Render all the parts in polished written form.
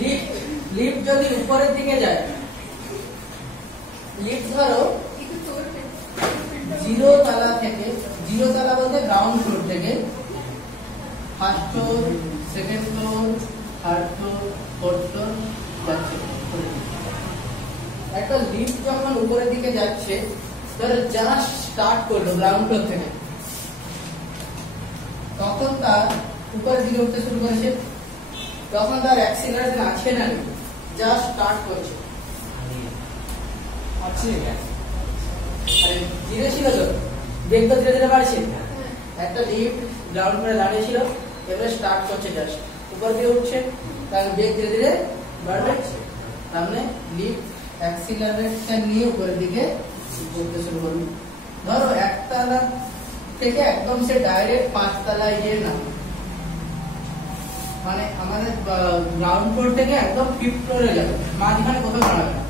Lift lift যদি উপরের দিকে যায়, লিফট ধরো 0 তলা থেকে, 0 তলা বলতে গ্রাউন্ড ফ্লোর থেকে first floor, second floor, third floor, fourth floor যাচ্ছে। একটা লিফট যখন উপরের দিকে যাচ্ছে, ধরো জাস্ট স্টার্ট করলো গ্রাউন্ড ফ্লোর থেকে, তখন তার উপরের দিকে উঠতে শুরু করেছে, তখন তার অ্যাক্সিলারেশন আছে না নেই? জাস্ট স্টার্ট করছে, আছে। আরে ধীরে ছিল তো, বেগ তো ধীরে ধীরে বাড়ছে। একটা লিফট গ্রাউন্ড ফ্লোরে দাঁড়িয়ে ছিল, এবারে স্টার্ট করছে, জাস্ট উপর দিয়ে উঠছে, তার বেগ ধীরে ধীরে বাড়বে। তার মানে লিফট অ্যাক্সিলারেশন নিয়ে উপরের দিকে উঠতে শুরু করবে। ধরো একতলা থেকে একদম সে ডাইরেক্ট 5 তলায় গিয়ে না, মানে আমাদের গ্রাউন্ড ফ্লোর থেকে একদম 5th ফ্লোরে যাবে, মাঝখানে কোথাও দাঁড়াবে না।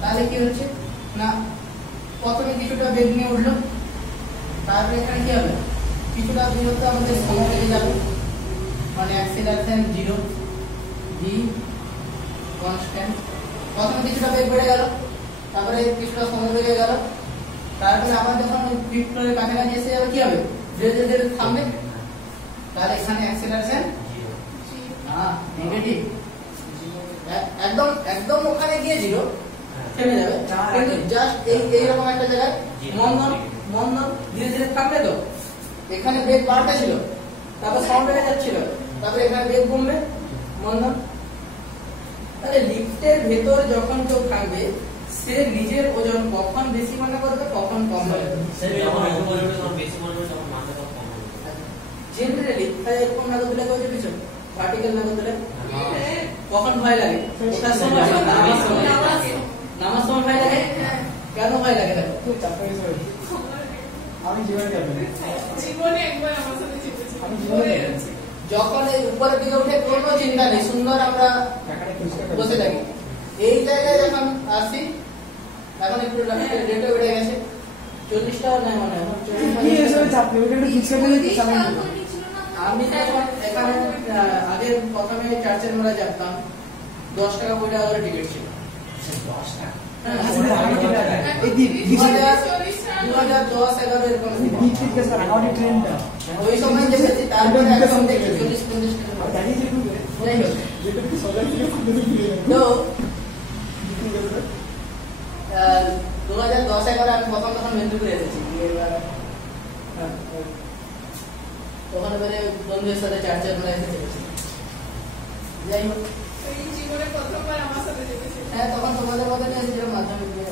তাহলে কি হচ্ছে না, প্রথমে কিছুটা বেগ নিয়ে উঠলো, তারপরে এখানে কি হবে, কিছুটা দূরত্ব আমাদের সময় লেগে যাবে, মানে অ্যাক্সিলারেশন 0, v কনস্ট্যান্ট। প্রথমে কিছুটা বেগ বেড়ে গেল, তারপরে কিছুটা সময় লেগে গেল, তারপরে আবার যখন 5th ফ্লোরের কাছাকাছি এসে যাবে, কি হবে, ধীরে ধীরে থামবে। তাহলে এখানে অ্যাক্সিলারেশন নেগেটিভ, একদম একদম ওখানে গিয়ে 0 থেমে যাবে, কিন্তু জাস্ট এইরকম একটা জায়গায় মন্দন ধীরে ধীরে থামবে। তো এখানে বেগ বাড়তে ছিল, তারপর সাউন্ড বেড়ে যাচ্ছিল, তারপরে এখানে বেগ কমবে, মন্দন। তাহলে লিফটের ভেতর যখন কেউ থাকবে, সে নিজের ওজন কখন বেশি মনে করবে, কখন কম মনে করবে। জেনারেলি তাই এরকম নাগদ দিলে কত কিছু পার্টিকেল নাগদ দিলে কখন ভয় লাগে, ওটার সময় নামাজ সময় ভয় লাগে। কেন ভয় লাগে? আমি জীবনে একবার আমার সাথে চেপেছি, যখন এই উপরের দিকে উঠে কোনো চিন্তা নেই, সুন্দর আমরা বসে থাকি। এই জায়গায় যখন আসি, এখন একটু রেটও বেড়ে গেছে, 40টা নেই মনে হয়, আমি এখানে আগে প্রথমে চার্চের মেলায় যেতাম, 10 টাকা 20 টাকা করে টিকিট ছিল। 10 টাকা 2010-11 এরকম ওই সময় দেখেছি। তারপরে এখন দেখি 40-50 টাকা। তো 2010-11 আমি তখন মেদিনীপুরে এসেছি, তখন এবারে বন্ধুদের সাথে চার্চের মেলায় এসেছি। যাই হোক, জীবনে প্রথমবার আমার সাথে যেতেছি। হ্যাঁ, তখন তোমাদের মধ্যে নিয়ে এসেছিলাম মাধ্যমিক দিয়ে।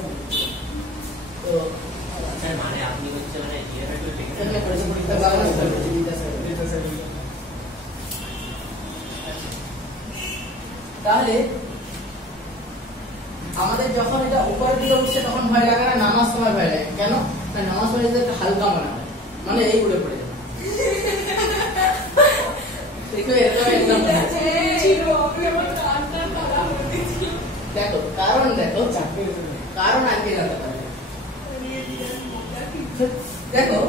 তো মানে আপনি হচ্ছে মানে তাহলে আমাদের যখন এটা উপরের দিকে উঠছে তখন ভয় লাগে না, নামাজ সময় ভয় লাগে। কেন? নামাজ সময় একটা হালকা মনে হয়, মানে এই উড়ে পড়ে যায়। দেখো কারণ আগে দেখো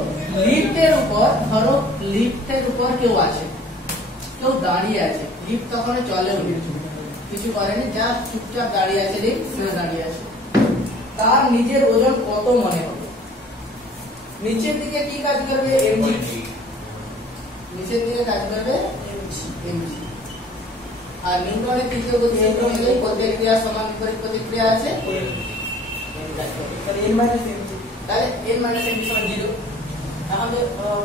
লিফটের উপর, ধরো লিফটের উপর কেউ আছে, কেউ দাঁড়িয়ে আছে, লিফট তখন চলে কিছু করেনি, যা চুপচাপ দাঁড়িয়ে আছে, লিফট দাঁড়িয়ে আছে, তার নিজের ওজন কত মনে হবে? নিচের দিকে কি কাজ করবে? এমজি। নিচের দিকে কাজ করবে এমজি। আর নিউটনের তৃতীয় গতির নিয়মে প্রতিক্রিয়া সমান বিপরীত প্রতিক্রিয়া আছে, তাহলে n - m সমান 0। তাহলে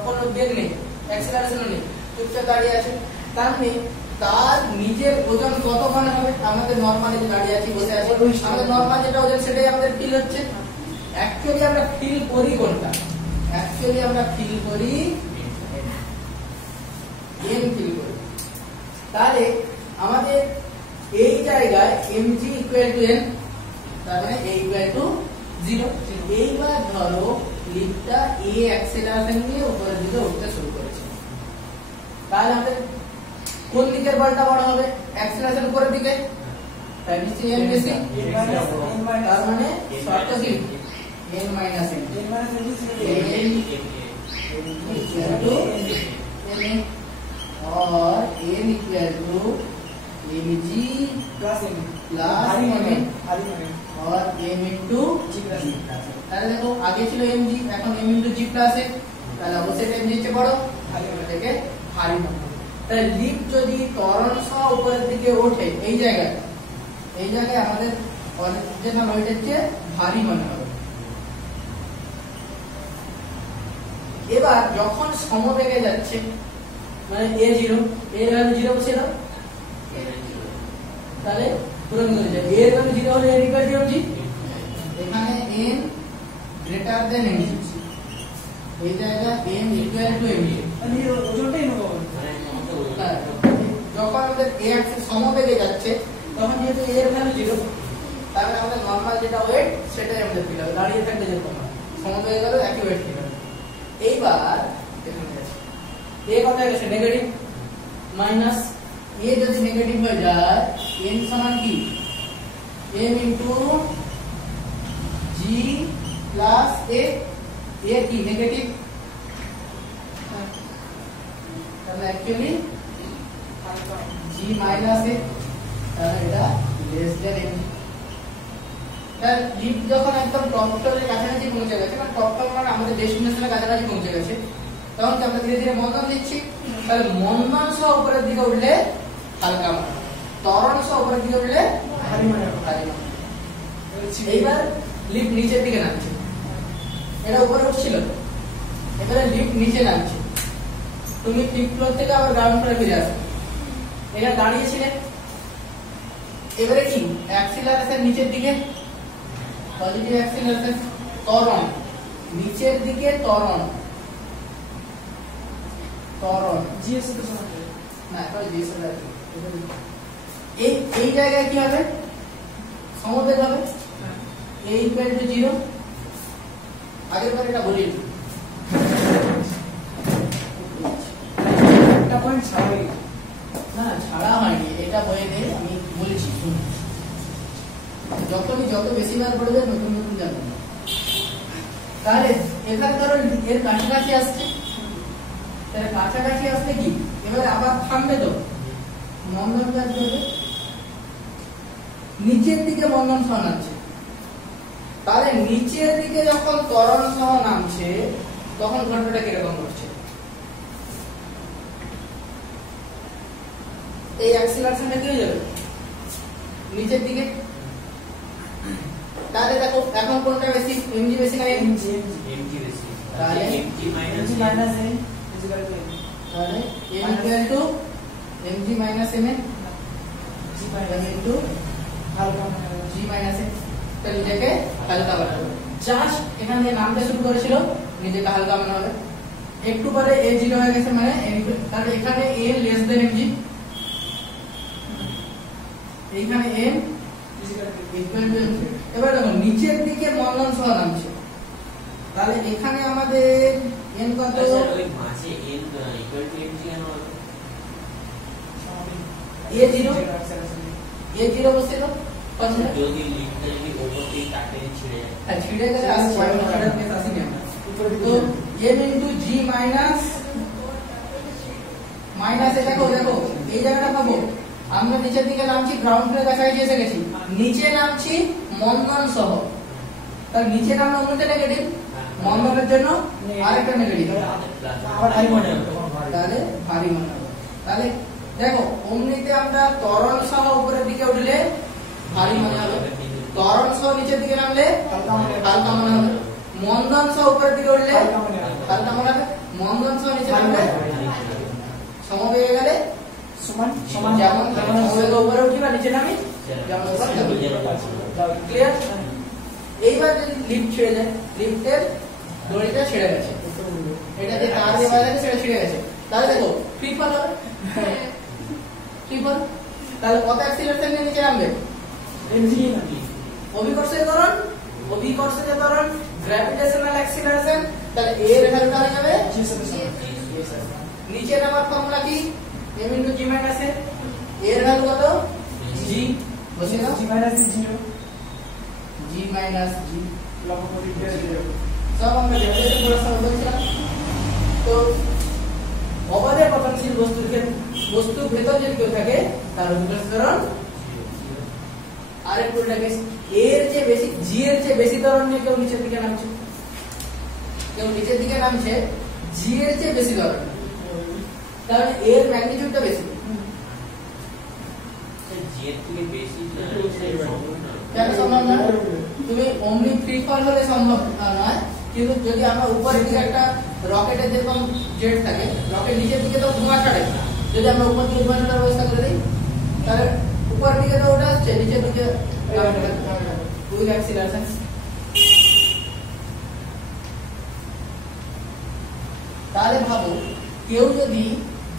কোনো বেগ নেই, অ্যাক্সিলারেশন নেই, চুপচাপ দাঁড়িয়ে আছে। তার মানে তার নিজের ওজন কত মনে হবে? আমাদের নরমালি যে দাঁড়িয়ে আছি, বসে আছি, আমাদের নরমাল যেটা ওজন সেটাই আমাদের ফিল হচ্ছে। অ্যাকচুয়ালি আমরা ফিল করি কোনটা? অ্যাকচুয়ালি আমরা ফিল করি m ফিল করি। তাহলে আমাদের এই জায়গায় mg = n, তার মানে a = 0। এইবার ধরো লিফটটা a অ্যাক্সিলারেশন নিয়ে উপরের দিকে উঠতে শুরু করেছে, তাহলে আমাদের কোন দিকের বলটা বড় হবে? অ্যাক্সিলারেশন উপরের দিকে, তাই নিশ্চয়ই n বেশি। তার মানে শর্ত কি? n - n or n = mg plus m और m into g plus m। তাহলে দেখো আগে ছিল mg, এখন m into g plus a, তাহলে অবশ্যই m নিচে বড়, এটাকে ভারী মনে হবে। তাহলে লিফট যদি ত্বরণ সহ উপরের দিকে ওঠে এই জায়গায় আমাদের অরিজিনাল ওয়েটের চেয়ে ভারী মনে হবে। এবার যখন সমবেগে যাচ্ছে মানে a0 এর ভ্যালু 0 ছিল, তাহলে পুরো মিলে যাবে। a এর ভ্যালু 0 হলে n ইকুয়াল টু mg, এখানে n গ্রেটার দেন mg, এই জায়গা n ইকুয়াল টু mg, মানে ওজনটাই নেব। যখন আমাদের a অ্যাক্সিস সমবেগে যাচ্ছে তখন যেহেতু a এর ভ্যালু 0, তাহলে আমাদের নরমাল যেটা ওয়েট সেটাই আমাদের ফিল হবে, দাঁড়িয়ে থাকলে যেরকম হয় সমবেগে গেলে একই ওয়েট ফিল হবে। এইবার এখানে আছে a কত হয়ে গেছে নেগেটিভ, মাইনাস a যদি নেগেটিভ হয়ে যায় n সমান কি m into g plus a, a কি নেগেটিভ, তাহলে অ্যাকচুয়ালি g মাইনাস a, তাহলে এটা লেস দেন m। তাহলে লিফট যখন একদম টপ ফ্লোরের কাছাকাছি পৌঁছে গেছে, মানে টপ ফ্লোর মানে আমাদের ডেস্টিনেশনের কাছাকাছি পৌঁছে গেছে, তখন আমরা ধীরে ধীরে মন্দন দিচ্ছি। তাহলে মন্দন সহ উপরের দিকে উঠলে হালকা মানে, ত্বরণ সহ উপরের দিকে উঠলে ভারী মানে ভারী মানে। এইবার লিফট নিচের দিকে নামছে, এটা উপরে উঠছিল, এবারে লিফট নিচে নামছে, তুমি ফিফথ ফ্লোর থেকে আবার গ্রাউন্ড ফ্লোরে ফিরে আসবে, এখানে দাঁড়িয়েছিলে, এবারে কি অ্যাক্সিলারেশন নিচের দিকে, পজিটিভ অ্যাক্সিলারেশন, ত্বরণ নিচের দিকে, ত্বরণ জিএস তো সমান না এটা জিএস এর এই জায়গায় কি হবে সমবেগ হবে a ইকুয়াল টু 0, আগের বার এটা বলি একটা পয়েন্ট ছাড়াই না ছাড়া হয়নি, এটা বইয়ে আমি বলেছি শুনুন, যখনই যত বেশি বার পড়বে নতুন নতুন জানবেন। তাহলে এখানে ধরো এর কাছাকাছি আসছে, তাহলে কাছাকাছি আসলে কি এবারে আবার থামবে তো, মন্দন কাজ করবে, নিচের দিকে মন্দন সহ নামছে, তাহলে নিচের দিকে যখন ত্বরণ সহ নামছে তখন ঘটনাটা কিরকম ঘটছে, এই অ্যাক্সিলারেশনটা কি হয়ে যাবে নিচের দিকে। তাহলে দেখো এখন কোনটা বেশি, mg বেশি না mg বেশি, তাহলে mg minus n equal to m, তাহলে m equal to mg minus m g minus into হালকা মানে g মাইনাস m, তাহলে নিজেকে হালকা বানাবে, জাস্ট এখান থেকে নামতে শুরু করেছিল নিজেকে হালকা বানাবে, একটু পরে a 0 হয়ে গেছে মানে তাহলে এখানে a লেস দেন mg, এইখানে m ইকুয়াল টু mg। এবার দেখো নিচের দিকে মন্দন সহ নামছে, তাহলে এখানে আমাদের n কত, ওই মাঝে n ইকুয়াল টু mg কেন হলো? a0 বসছিল পছন্দ, যদি লিফটটা যদি উপর থেকে কাটে ছিঁড়ে যায়, আর ছিড়ে গেলে আর ছিড়ার কেস আসেনি আমরা, তো m ইনটু g মাইনাস দেখো এই জায়গাটা পাবো, আমরা নিচের দিকে নামছি গ্রাউন্ড ফ্লোরের কাছাকাছি এসে গেছি, নিচে নামছি মন্দন সহ, তাহলে নিচে নামলে অন্যটা নেগেটিভ, মন্দনের জন্য আরেকটা নেগেটিভ, আবার ভারী মনে হবে। তাহলে ভারী মনে হবে। তাহলে দেখো অমনিতে আমরা ত্বরণ সহ উপরের দিকে উঠলে ভারী মনে হবে, ত্বরণ সহ নিচের দিকে নামলে হালকা মনে হবে, মন্দন সহ উপরের দিকে উঠলে হালকা মনে হবে, মন্দন সহ নিচে নামলে সমবেগে গেলে সমান সমান, যেমন সমবেগে উপরে উঠি বা নিচে নামি যেমন ক্লিয়ার। এইবার যদি লিফট ছেড়ে যায়, লিফটের দড়িটা ছেড়ে গেছে, এটা যে তার দিয়ে বাঁধা আছে সেটা ছিঁড়ে গেছে, তাহলে দেখো ফ্রি ফল হবে, ফ্রি ফল, তাহলে কত অ্যাক্সিলারেশন নিয়ে নিচে নামবে, mg অভিকর্ষীয় ত্বরণ, গ্র্যাভিটেশনাল অ্যাক্সিলারেশন, তাহলে a এর ভ্যালু হয়ে যাবে নিচে নামার ফর্মুলা কি m * g - a, এর ভ্যালু কত g, বসে দাও g minus 0 g minus g, লম্বপরিধিটা 0 সব আমরা গ্র্যাভিটেশন পড়াশোনা করেছিলাম। তো অবাধে পতনশীল বস্তুর ক্ষেত্রে বস্তুর ভেতর যদি কেউ থাকে তার অভিকর্ষ ত্বরণ আর একটু উল্টাকে এর চেয়ে বেশি জি এর চেয়ে বেশি ত্বরণ নিয়ে কেউ নিচের দিকে নামছে, কেউ নিচের দিকে নামছে জি এর চেয়ে বেশি ত্বরণ, কারণ এর ম্যাগনিটিউডটা বেশি। জি এর থেকে বেশি কেন সম্ভব না? তুমি অমনি ফ্রি ফল হলে সম্ভব নয়, কিন্তু যদি আমরা উপরের দিকে একটা রকেটের যেরকম জেট থাকে, রকেট নিচের দিকে তো ধোঁয়া ছাড়ে, যদি আমরা উপর দিকে ধোঁয়া ছাড়ার ব্যবস্থা করে দিই তাহলে উপরের দিকে তো ওটা আসছে, নিচের দিকে উইথ অ্যাক্সিলারেশন। তাহলে ভাবো কেউ যদি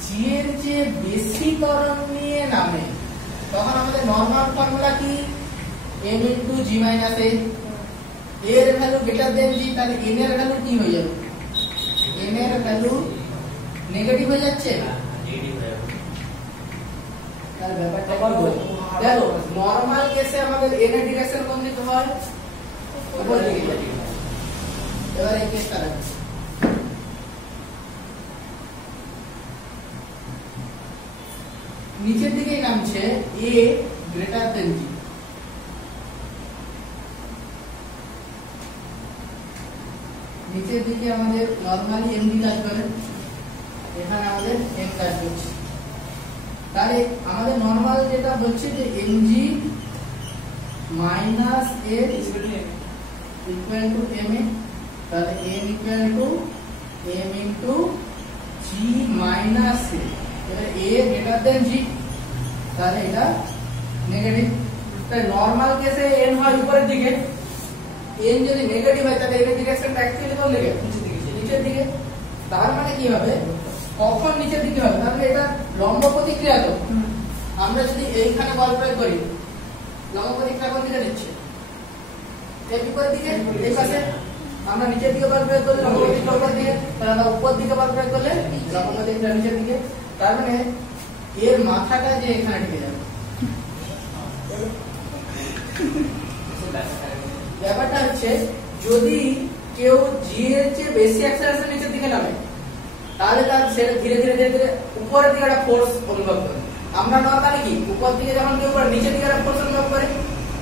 জি এর চেয়ে বেশি ত্বরণ নিয়ে নামে, তখন আমাদের নরমাল ফর্মুলা কি? m into G minus a, এর ভ্যালু গ্রেটার দেন জি, তাহলে n এর ভ্যালু কি হয়ে যাবে? n এর ভ্যালু নেগেটিভ হয়ে যাচ্ছে। তাহলে ব্যাপারটা দেখো, নরমাল কেসে আমাদের n এর ডিরেকশন কোন দিকে হয়? উপর দিকে। এবার এই কেসটা দেখো, নিচের দিকেই নামছে a গ্রেটার দেন জি, নিচের দিকে আমাদের নরমালি এমডি কাজ করে, এখানে আমাদের এম কাজ করছে। তাহলে আমাদের নরমাল যেটা হচ্ছে যে MG minus A equal to M A, তাহলে M equal to M into G minus A, এবার এ গ্রেটার দেন জি, তাহলে এটা নেগেটিভ। তাই নরমাল কেসে এন হয় উপরের দিকে, এন যদি নেগেটিভ হয় তাহলে এর ডিরেকশনটা অ্যাকচুয়ালি কোন দিকে? নিচের দিকে। তার মানে কি হবে? কখন নিচের দিকে হবে? তাহলে এটা লম্ব প্রতিক্রিয়া। তো আমরা যদি এইখানে বল প্রয়োগ করি, লম্ব প্রতিক্রিয়া কোন দিকে দিচ্ছে? এর বিপরীত দিকে, এই পাশে। আমরা নিচের দিকে বল প্রয়োগ করলে লম্ব প্রতিক্রিয়া উপর দিকে, তাহলে আমরা উপর দিকে বল প্রয়োগ করলে লম্ব প্রতিক্রিয়া নিচের দিকে। তার মানে এর মাথাটা যে এখানে ঢুকে যাবে। ব্যাপারটা হচ্ছে যদি কেউ জি এর চেয়ে বেশি অ্যাক্সেলারেশন নিচের দিকে নামে, তাহলে তার সেটা ধীরে ধীরে ধীরে ধীরে উপরের দিকে একটা ফোর্স অনুভব করে। আমরা নরমালি কি উপর দিকে যখন কেউ করে নিচের দিকে একটা ফোর্স অনুভব করে,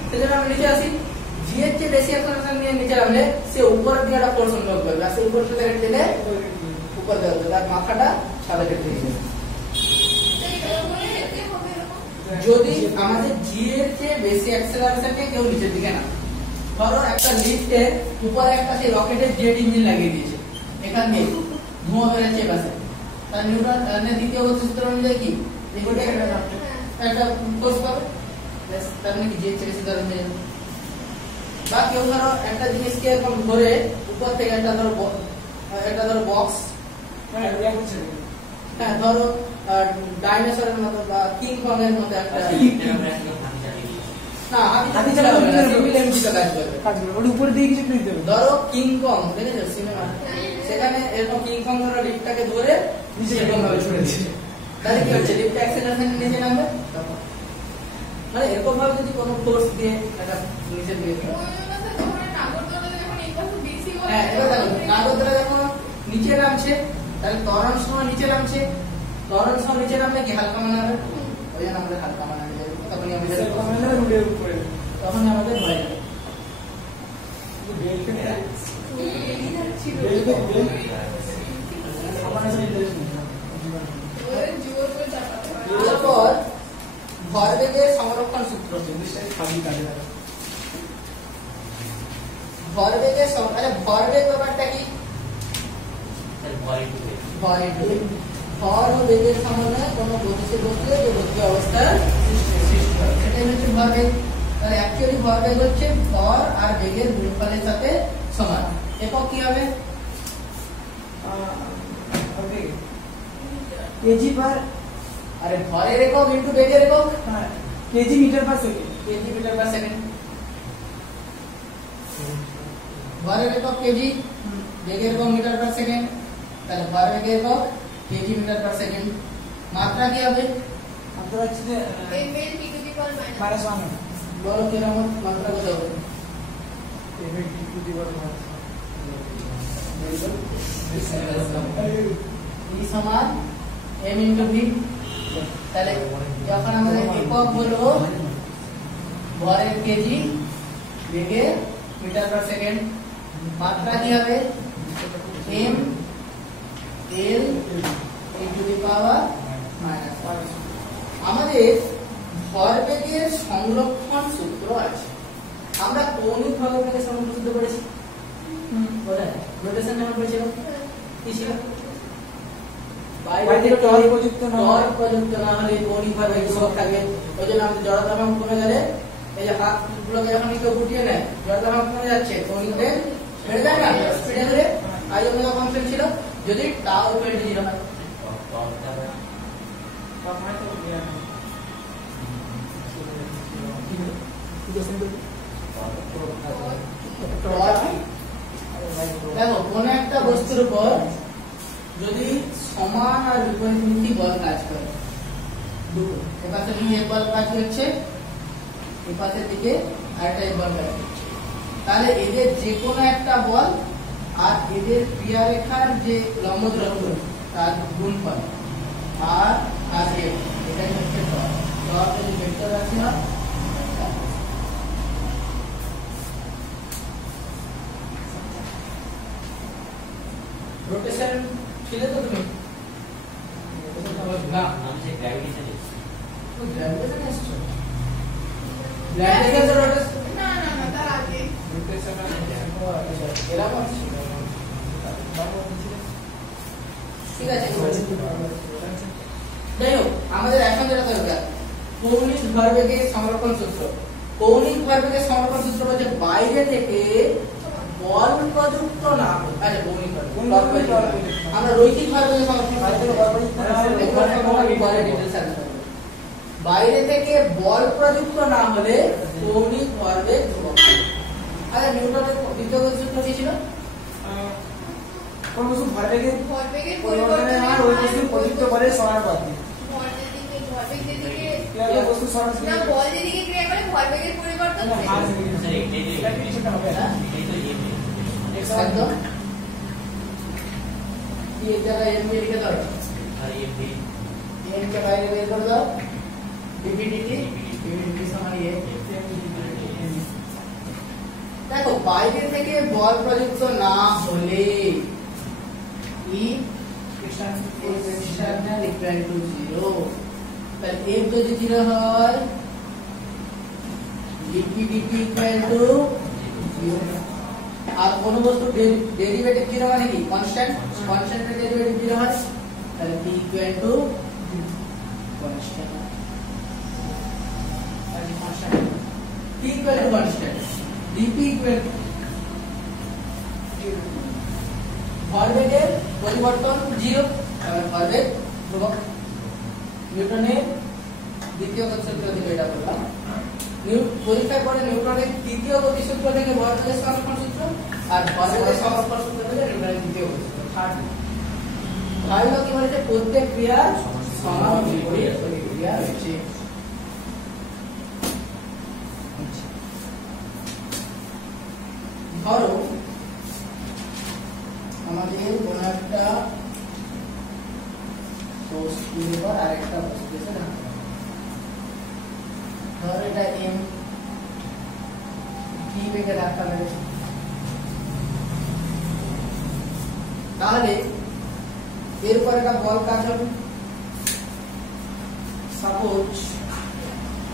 সেজন্য আমরা নিচে আসি। জি এর চেয়ে বেশি অ্যাক্সেলারেশন নিয়ে নিচে নামলে সে উপরের দিকে একটা ফোর্স অনুভব করবে, আর সে উপরের দিকে দিলে উপর দিকে তার মাথাটা সাদা কেটে যাবে। যদি আমাদের জি এর চেয়ে বেশি অ্যাক্সেলারেশনকে কেউ নিচের দিকে নামে, ধরো একটা লিফটের উপরে একটা সেই রকেটের জেট ইঞ্জিন লাগিয়ে দিয়েছে, এখান দিয়ে ধোঁয়া বেরোচ্ছে পাশে, তার নিউটনের দ্বিতীয় গতিসূত্র অনুযায়ী কি একটা ফোর্স পাবে, তার মানে কি জেট চেয়ে ধরে নিয়ে যাবে। বা কেউ ধরো একটা জিনিসকে এরকম ধরে উপর থেকে একটা ধরো বক্স, হ্যাঁ ধরো ডাইনোসরের মতো বা কিং কং এর মতো একটা, না হাতি চালাবে না, সিভিল এমজিতে কাজ করবে, ওর উপর দিয়ে কিছু দিতে হবে। ধরো কিং কং দেখেছো সিনেমা, সেখানে এরকম কিং কং ধরো লিফটটাকে ধরে নিচে এরকম ভাবে ছুড়ে দিচ্ছে, তাহলে কি হচ্ছে? লিফট অ্যাক্সেলারেশন নিচে নামবে। মানে এরকম ভাবে যদি কোনো ফোর্স দিয়ে এটা নিচে দিয়ে, হ্যাঁ এবার দেখো নাগরদোলা যখন নিচে নামছে, তাহলে ত্বরণ সময় নিচে নামছে, ত্বরণ সময় নিচে নামলে কি হালকা মনে হবে? ওই জন্য আমাদের হালকা মনে হবে, তখনই আমাদের ভয় যাবে। তারপর ভরবেগের সংরক্ষণ সূত্র, ভরবেগের ভরবেগ ব্যাপারটা কি? ভর ও বেগের সমন্বয়ে কোন গতিশীল বস্তু যে গতি অবস্থার সৃষ্টি হয়, সেটাই হচ্ছে ভরবেগ। তাহলে অ্যাকচুয়ালি ভরবেগ হচ্ছে ভর আর বেগের গুণফলের সাথে সমান। একক কি হবে? কেজি পার, আরে ভরের একক ইনটু বেগের একক, KG metre per second, KG metre per second. ভরের একক কেজি, বেগের একক মিটার পার সেকেন্ড, তাহলে ভরবেগের একক কেজি মিটার পার সেকেন্ড। মাত্রা কি হবে? মাত্রা হচ্ছে যে -1, বলো কিরকম মাত্রা কত হবে? E সমান m ইনটু v, তাহলে যখন আমাদের একক হলো ভরের কেজি, বেগের মিটার পার সেকেন্ড, মাত্রা কি হবে m l (e⁻⁻). আমাদের ভরবেগের সংরক্ষণ সূত্র আছে। আমরা কৌণিক ভরবেগের সংরক্ষণ সূত্র পড়েছি, বলে রোটেশন যেমন পড়েছিলাম, কি ছিল? বাইরে থেকে টর্ক প্রযুক্ত না হলে কৌণিক ভরবেগ ধ্রুবক থাকবে। ওই জন্য আমাদের জড়তা ভ্রামক কমে গেলে এই যে হাতগুলোকে যখন কেউ গুটিয়ে নেয়, জড়তা ভ্রামক কমে যাচ্ছে, কৌণিক বেগ বেড়ে যায় না, স্পিডে ধরে আই ওমেগা কনস্ট্যান্ট ছিল যদি টাউ = 0 হয়। দেখো কোন একটা বস্তুর উপর যদি সমান আর বিপরীতমুখী বল কাজ করে, দুটো এপাশে দিকে এক বল কাজ করছে, এপাশের দিকে আরেকটা এক বল কাজ করছে, তাহলে এদের যে কোনো একটা বল আর এদের ক্রিয়ারেখার যে লম্ব দূরত্ব তার গুণফল আর এটাই হচ্ছে টর্ক। টর্ক যদি ভেক্টর রাশি হয়, রোটেশন ছিল তো তুমি না हमसे ग्रेविटेशन তো গ্র্যাভিটেশন এসছো, গ্র্যাভিটেশন রোটেশন না তার আগে রোটেশন এরা করছে, ঠিক আছে। যাই হোক, আমাদের এখন যেটা দরকার কৌণিক ভরবেগের সংরক্ষণ সূত্র। কৌণিক ভরবেগের সংরক্ষণ সূত্র হচ্ছে বাইরে থেকে বল প্রযুক্ত না হয়, আচ্ছা কৌণিক ভরবেগ আমরা রৈখিক ভরবেগের সংরক্ষণ বাইরে থেকে বল প্রযুক্ত না হলে কৌণিক ভরবেগ ধ্রুবক। আচ্ছা নিউটনের দ্বিতীয় গতির সূত্র কি ছিল? কোন বস্তু ভরবেগের পরিবর্তনের হার ওই বস্তুর প্রযুক্ত বলের সমানুপাতিক। ভর যেদিকে ক্রিয়া বস্তু সরাসরি না বল যেদিকে ক্রিয়া করে ভরবেগের পরিবর্তন না, হার সেদিকে। যেদিকে। सर এটা কিছুটা হবে না। একদম কি এক জায়গায় এম লিখে দাও, এম কে বাইরে বের করে দাও, ডিভিডিটি সমান এ। দেখো বাইরে থেকে বল প্রযুক্ত না হলে ই এক্সটার্নাল ইকুয়াল টু 0, তাহলে এফ যদি 0 হয় ডিপি ইকুয়াল টু 0। আর কোন বস্তু ডেরিভেটিভ 0 মানে কি কনস্ট্যান্টের ডেরিভেটিভ 0 হয়, তাহলে p ইকুয়াল টু কনস্ট্যান্ট, তাহলে constant p equal to constant, dp equal ভরবেগের পরিবর্তন 0, তাহলে ভরবেগ ধ্রুবক। নিউটনের দ্বিতীয় গতিসূত্র থেকে এটা বললাম। পরীক্ষার পরে নিউটনের তৃতীয় গতিসূত্র থেকে ভরবেগের সংরক্ষণ সূত্র আর ভরবেগের সংরক্ষণ সূত্র থেকে নিউটনের তৃতীয় গতিসূত্র। ভালো কি বলেছে প্রত্যেক ক্রিয়ার সমান বিপরীত প্রতিক্রিয়া রয়েছে। ধরো আমাদের কোন একটা বস্তুর উপর আরেকটা বস্তু এসে রাখা, ধরো এটা এম কি বেগে ধাক্কা মেরেছে, তাহলে এরপর একটা বল কাজ হবে। সাপোজ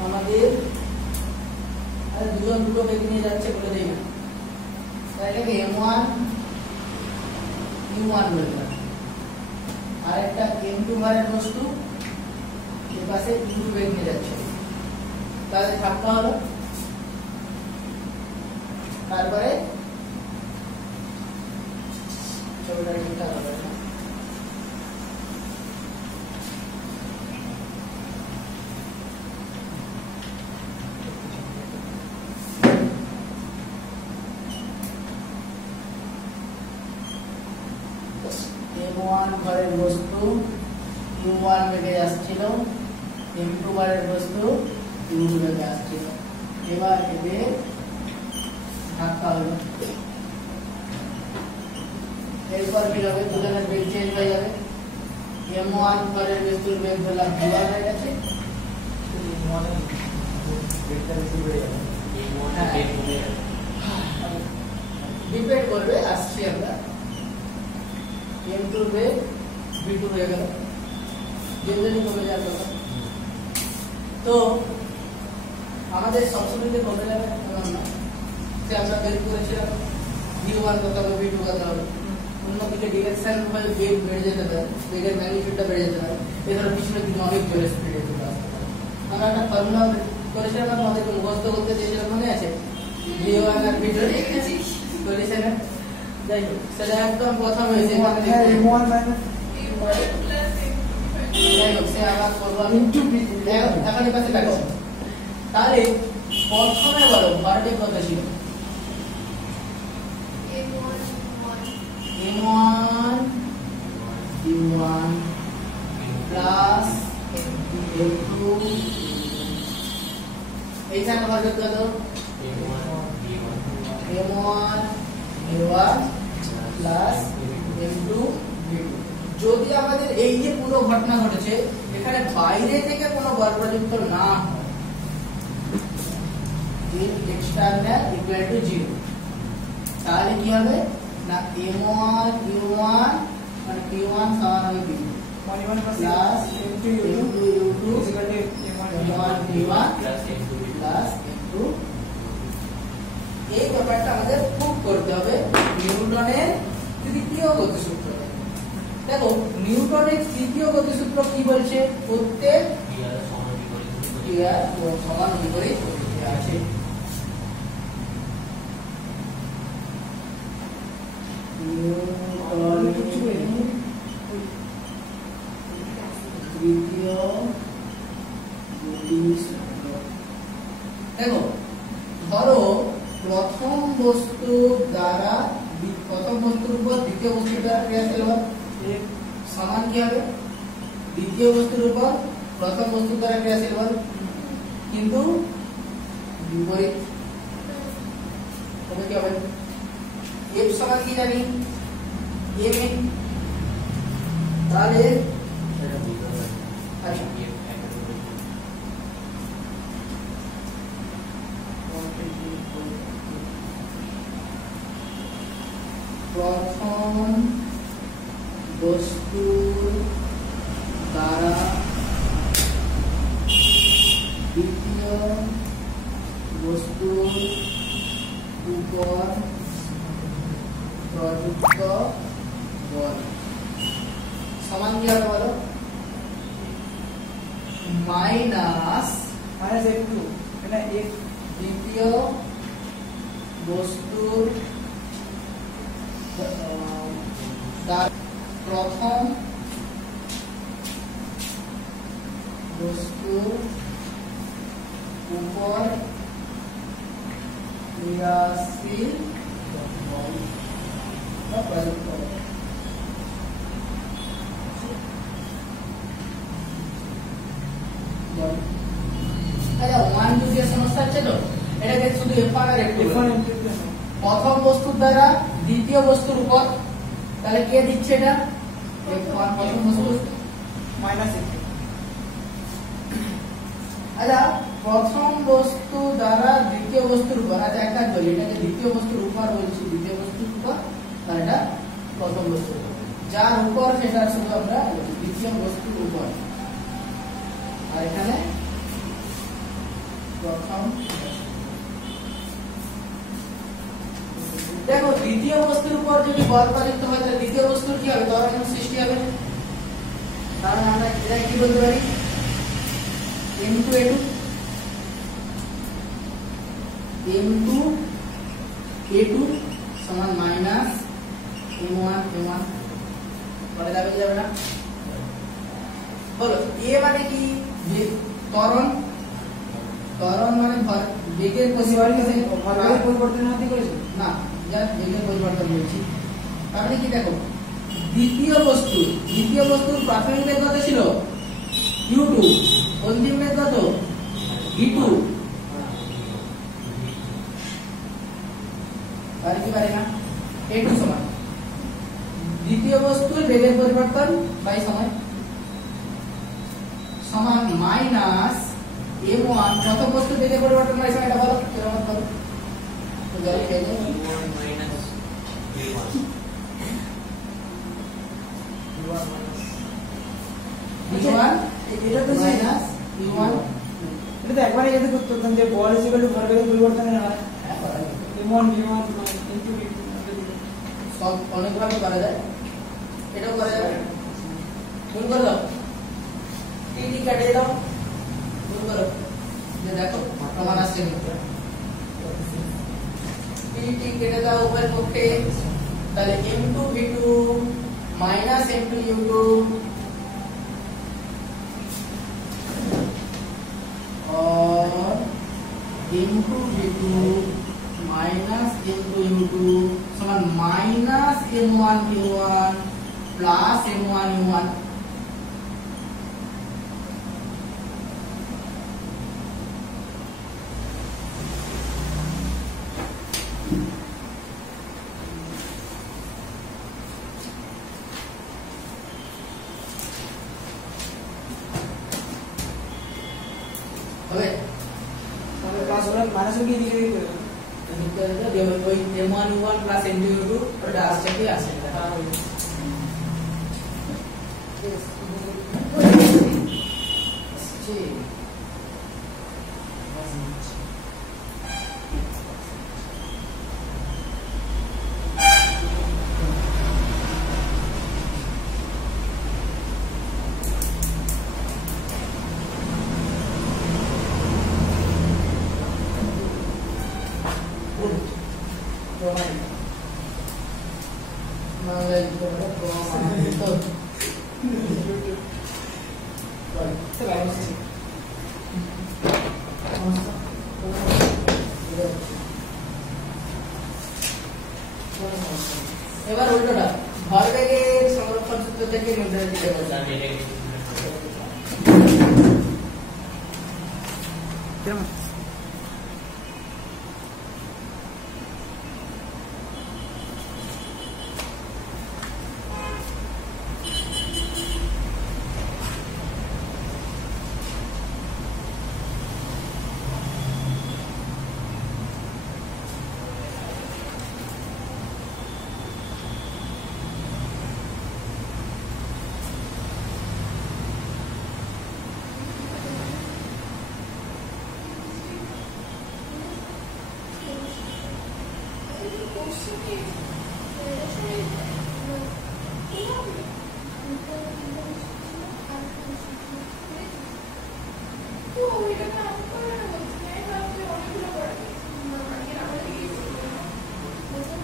আমাদের দুজন দুটো বেগ নিয়ে যাচ্ছে বলে দেই না, তাহলে m1 u1 বললাম, আর একটা m2 ভারের বস্তু এর পাশে u2 বেগ নিয়ে যাচ্ছে, তাহলে ধাক্কা হলো, তারপরে ছবিটা ঠিকঠাক হবে না, m1 ভারের বস্তু u1 বেগে আসছিল, m2 ভারের বস্তু u2 বেগে আসছিল, এবার এদের ধাক্কা হলো, এরপর কি হবে দুজনের বেগ চেঞ্জ হয়ে যাবে, m1 ভরের বস্তুর বেগ হলো v1 হয়ে গেছে। ডিপেন্ড করবে আসছি আমরা m2 বেগ v2 হয়ে গেল, যেমনি কমে যাবে। তো আমাদের সবসময় কমে যাবে এমন না, যে আমরা বের করেছিলাম v1 কত হবে v2 কত হবে, অন্যদিকে ডিরেকশন ভাবে বেগ বেড়ে যেতে পারে, বেগের ম্যাগনিটিউডটা বেড়ে যেতে পারে, এছাড়া পিছনের দিকে অনেক জোরে স্পিডে চলে আসতে পারে। আমরা একটা ফর্মুলা করেছিলাম, আমাদেরকে মুখস্থ করতে দিয়েছিলাম, মনে আছে? v1 আর v2 সলিউশনে যাই হোক, সেটা একদম প্রথম হয়েছে যাই হোক, সে আবার করবো আমি এখন এই পাশে লাগছে। তাহলে প্রথমে বলো ভরবেগ কত ছিল? m1 v1 প্লাস m2 এইখানে ভরবেগ কত? m1 v1 plus m2 v2। যদি আমাদের এই যে পুরো ঘটনা ঘটেছে এখানে বাইরে থেকে কোনো বল প্রযুক্ত না হয়, এক্সটার্নাল ইকুয়াল টু 0, তাহলে কি হবে না m1 u1 মানে q1 সমান হবে v2 plus m2 u2 m1 v1 plus m2। এই ব্যাপারটা আমাদের প্রুভ করতে হবে নিউটনের তৃতীয় গতিসূত্র। দেখো নিউটনের তৃতীয় গতিসূত্র কি বলছে? প্রত্যেক ক্রিয়ার সমান বিপরীত গতি আছে। তৃতীয় গতিসূত্র, দেখো ধরো প্রথম বস্তুর উপর দ্বিতীয় বস্তুর দ্বারা ক্রিয়াশীল বল সমান কি হবে? দ্বিতীয় বস্তুর উপর প্রথম বস্তুর দ্বারা ক্রিয়াশীল বল, কিন্তু বিপরীত তবে কি হবে? F সমান কি জানি? m। তাহলে আচ্ছা প্রথম বস্তুর দ্বারা দ্বিতীয় বস্তুর উপর প্রযুক্ত বল সমান কি হবে বলো? মাইনাস f2 মানে f দ্বিতীয় বস্তুর প্রথম বস্তুর উপর ক্রিয়াশীল বল বা প্রযুক্ত বল। আচ্ছা 1 2 এর সমস্যা হচ্ছে তো, এটাকে শুধু f1 আর f2 প্রথম বস্তুর দ্বারা দ্বিতীয় বস্তুর উপর, তাহলে কে দিচ্ছে এটা? f1 প্রথম বস্তু মাইনাস f2। আচ্ছা প্রথম বস্তু দ্বারা দ্বিতীয় বস্তুর উপর, আচ্ছা এক কাজ করি, এটাকে দ্বিতীয় বস্তুর উপর বলছি, দ্বিতীয় বস্তুর উপর, আর এটা প্রথম বস্তুর উপর, যার উপর সেটা শুধু আমরা দ্বিতীয় বস্তুর উপর, আর এখানে প্রথম। দেখো দ্বিতীয় বস্তুর উপর যদি বল প্রযুক্ত হয় তাহলে দ্বিতীয় বস্তুর কি হবে? ত্বরণ সৃষ্টি হবে। কারণ আমরা এটা কি বলতে পারি? m2 a2 m2 a2 সমান মাইনাস m1 m1 পরে যাবে না? বলো a মানে কি? ত্বরণ, ত্বরণ মানে বেগের পরিবর্তন হতে করেছে না, যা বেগের পরিবর্তন বলছি। তাহলে কি দেখো দ্বিতীয় বস্তুর প্রাথমিক বেগ কত ছিল? u2, অন্তিম বেগ কত? v2। তাহলে কি পারে না a2 সমান দ্বিতীয় বস্তুর বেগের পরিবর্তন বাই সময়, মাইনাস m1 কত বস্তু বেগে পরিবর্তন করেছে এটা বলো কিরকম বলো তো জল খেয়ে যাও U1 minus V1 v1 এটা তো মাইনাস v1 এটা তো একবারে যেতে করতে হতাম যে বল ইজ ইকুয়াল টু ভরবেগের পরিবর্তনের হার v1 ইনটু v2 সব অনেকভাবে করা যায় এটাও করা যাবে গুণ করে দাও টি কাটে দাও গুণ করো যে দেখো প্রমাণ আসছে কিন্তু টি কেটে দাও উভয় পক্ষে তাহলে m2 v2 minus m2 u2 और m2 v2 minus m2 u2 समान minus m1 u1 plus m1 u1 okay তাহলে প্লাস হলো মাইনাস কি দিকে দিকে ওই m1 u1 plus m2 u2 ওটা আসছে কি আসছে এবার উল্টোটা ভরবেগের সংরক্ষণ সূত্র থেকে নির্ধারিত করতে হবে কেমন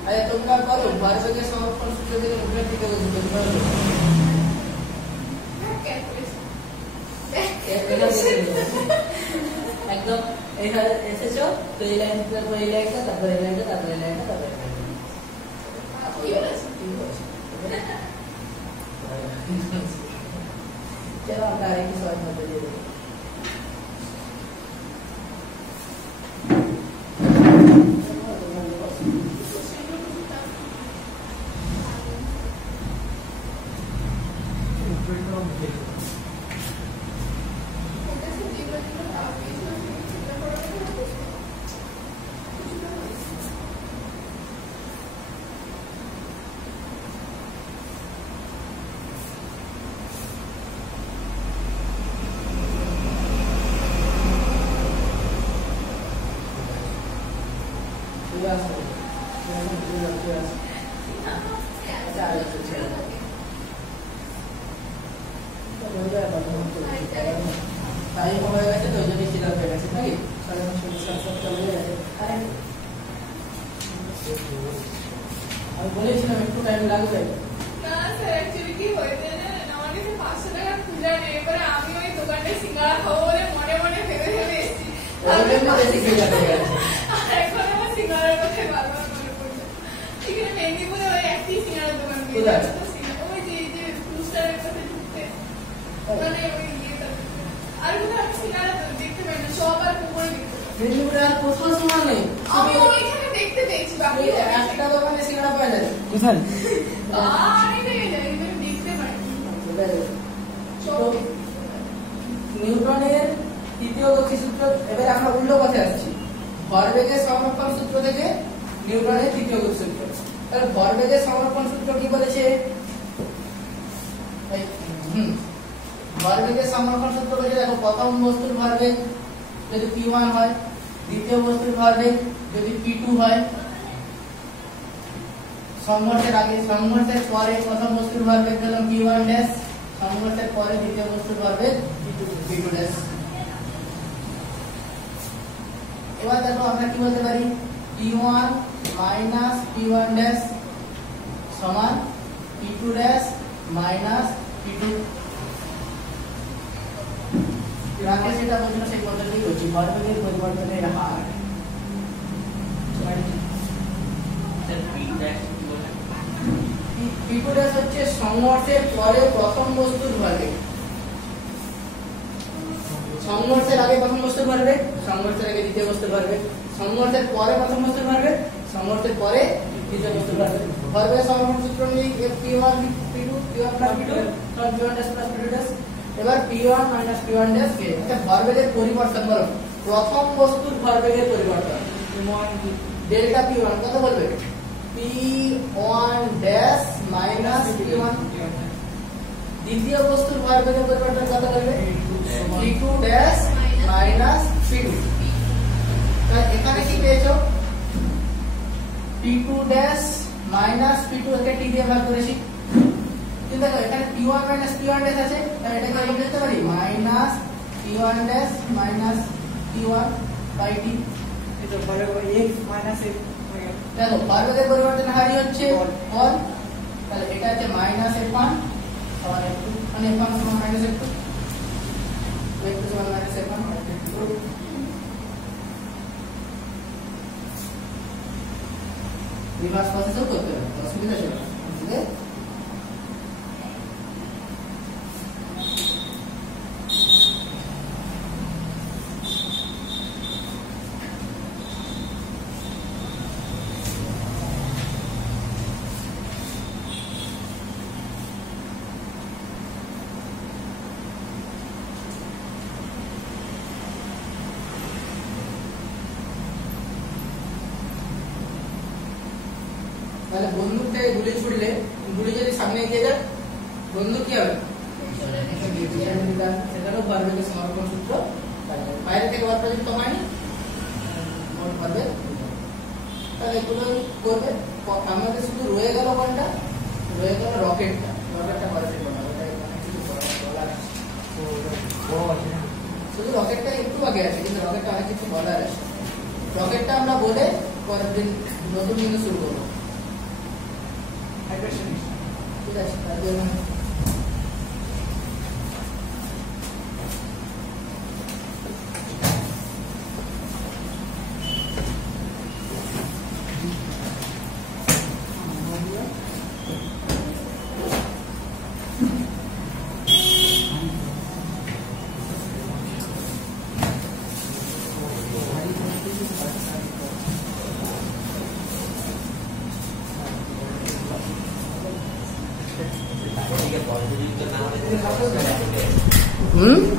আরে তোমরা বলো ভরবেগের সংরক্ষণ সূত্র থেকে নির্ধারিত করতে তোমরা একদম এখানে এসেছো তো এই লাইন তারপর এই লাইনটা তারপর এই লাইনটা তারপর এই লাইনটা তারপর এই লাইনটা চলো আমরা আরেকটু সহজ মতো দিয়ে দেবো টাইম হয়ে গেছে তো ওই জন্য চিন্তা হয়ে গেছে নাকি আমি বলেছিলাম একটু টাইম লাগবে না স্যার অ্যাকচুয়ালি কি হয়েছে জানেন আমার কাছে 500 টাকা খুচরা নেই এবারে আমি ওই দোকানে সিঙ্গাড়া খাবো বলে মনে মনে ভেবে ভেবে এসেছি ওই জন্য বেশি খেয়ে যাবে আর এখন আমার সিঙ্গাড়ার কথা বারবার মনে পড়ছে ঠিক আছে মেদিনীপুরে ওই একটি সিঙ্গাড়ার দোকান কোথায়? ওই যে ক্রুস্টারের কাছে ঢুকতে মানে ওই ইয়েটা আর কোথাও আমি সিঙ্গাড়া দেখতে পাই না সব আর পুকুরে দেখতে পাই মেদিনীপুরে আর কোথাও সময় নেই আমি ওইখানে দেখতে পেয়েছি বাকি একটা দোকানে সিঙ্গাড়া পাওয়া যায় কোথায় আরে দেখতে পাই সব নিউটনের তৃতীয় গতি সূত্র। এবার আমরা উল্টো পথে আসছি, ভরবেগের সংরক্ষণ সূত্র থেকে নিউটনের তৃতীয় গতি সূত্র। তাহলে ভরবেগের সংরক্ষণ সূত্র কি বলেছে? ভরবেগের সংরক্ষণ সূত্র বলেছে, দেখো প্রথম বস্তুর ভরবেগ যদি p1 হয়, দ্বিতীয় বস্তুর ভরবেগ যদি p2 হয়, সংঘর্ষের আগে সংঘর্ষের পরে প্রথম বস্তুর ভরবেগ দিলাম p1 ড্যাশ, সংঘর্ষের পরে দ্বিতীয় বস্তুর ভরবেগ p2 ড্যাশ। এবার দেখো আমরা কি বলতে পারি, p1 মাইনাস p1 ড্যাশ সমান p2 ড্যাশ মাইনাস p2। রাখে সেটা বলছিল সেই পদ্ধতি হচ্ছে ভরবেগের পরিবর্তনের হার। p2 ড্যাশ হচ্ছে সংঘর্ষের পরে প্রথম বস্তুর ভরবেগ, সংঘর্ষের আগে প্রথম বস্তুর ভরবেগ, সংঘর্ষের আগে দ্বিতীয় বস্তুর ভরবেগ, সংঘর্ষের পরে প্রথম বস্তুর ভরবেগ, সংঘর্ষের পরে দ্বিতীয় বস্তুর ভরবেগ। ভরবেগের সংরক্ষণ সূত্র নিয়ে p1 p2 p1 plus p2 plus p1 dash plus p2 dash। এবার p1 minus p1 dash কে এটা ভরবেগের পরিবর্তন বলো, প্রথম বস্তুর ভরবেগের পরিবর্তন ডেল্টা p1 কত বলবে, p1 dash minus p1। দ্বিতীয় বস্তুর ভরবেগের পরিবর্তন কত বলবে, p2 dash minus p2। তাহলে এখানে কি পেয়েছো, p2 dash minus p2 কে t দিয়ে ভাগ করেছি, কিন্তু দেখো এখানে p1 minus p1 dash আছে, তাহলে এটাকে আমি লিখতে পারি minus p1 dash minus p1 by t। এটা ভরবেগ f মাইনাস f হয়ে গেল। দেখো ভরবেগের পরিবর্তন হারই হচ্ছে বল, তাহলে এটা হচ্ছে মাইনাস f1 সমান f2, মানে f1 সমান মাইনাস f2, f2 সমান মাইনাস f1। রিভার্স প্রসেসও করতে হবে, অসুবিধা ছিল না। তাহলে বন্দুক থেকে গুলি ছুড়লে গুলি যদি সামনে এগিয়ে যায় বন্দুক কি হবে, সেটারও ভরবেগের সংরক্ষণ সূত্র। বাইরে থেকে ভরটা যদি কমায়নি মোট ভরবেগ, তাহলে এগুলো করবে। আমাদের শুধু রয়ে গেল কোনটা, রয়ে গেল রকেটটা। রকেটটা ভরবেগ বানাবো, তাই অনেক কিছু বলার আছে, শুধু রকেটটা একটু আগে আছে, কিন্তু রকেটটা অনেক কিছু বলার আছে। রকেটটা আমরা বলে পরের দিন নতুন দিনে শুরু করবো, ঠিক আছে? তার জন্য হুম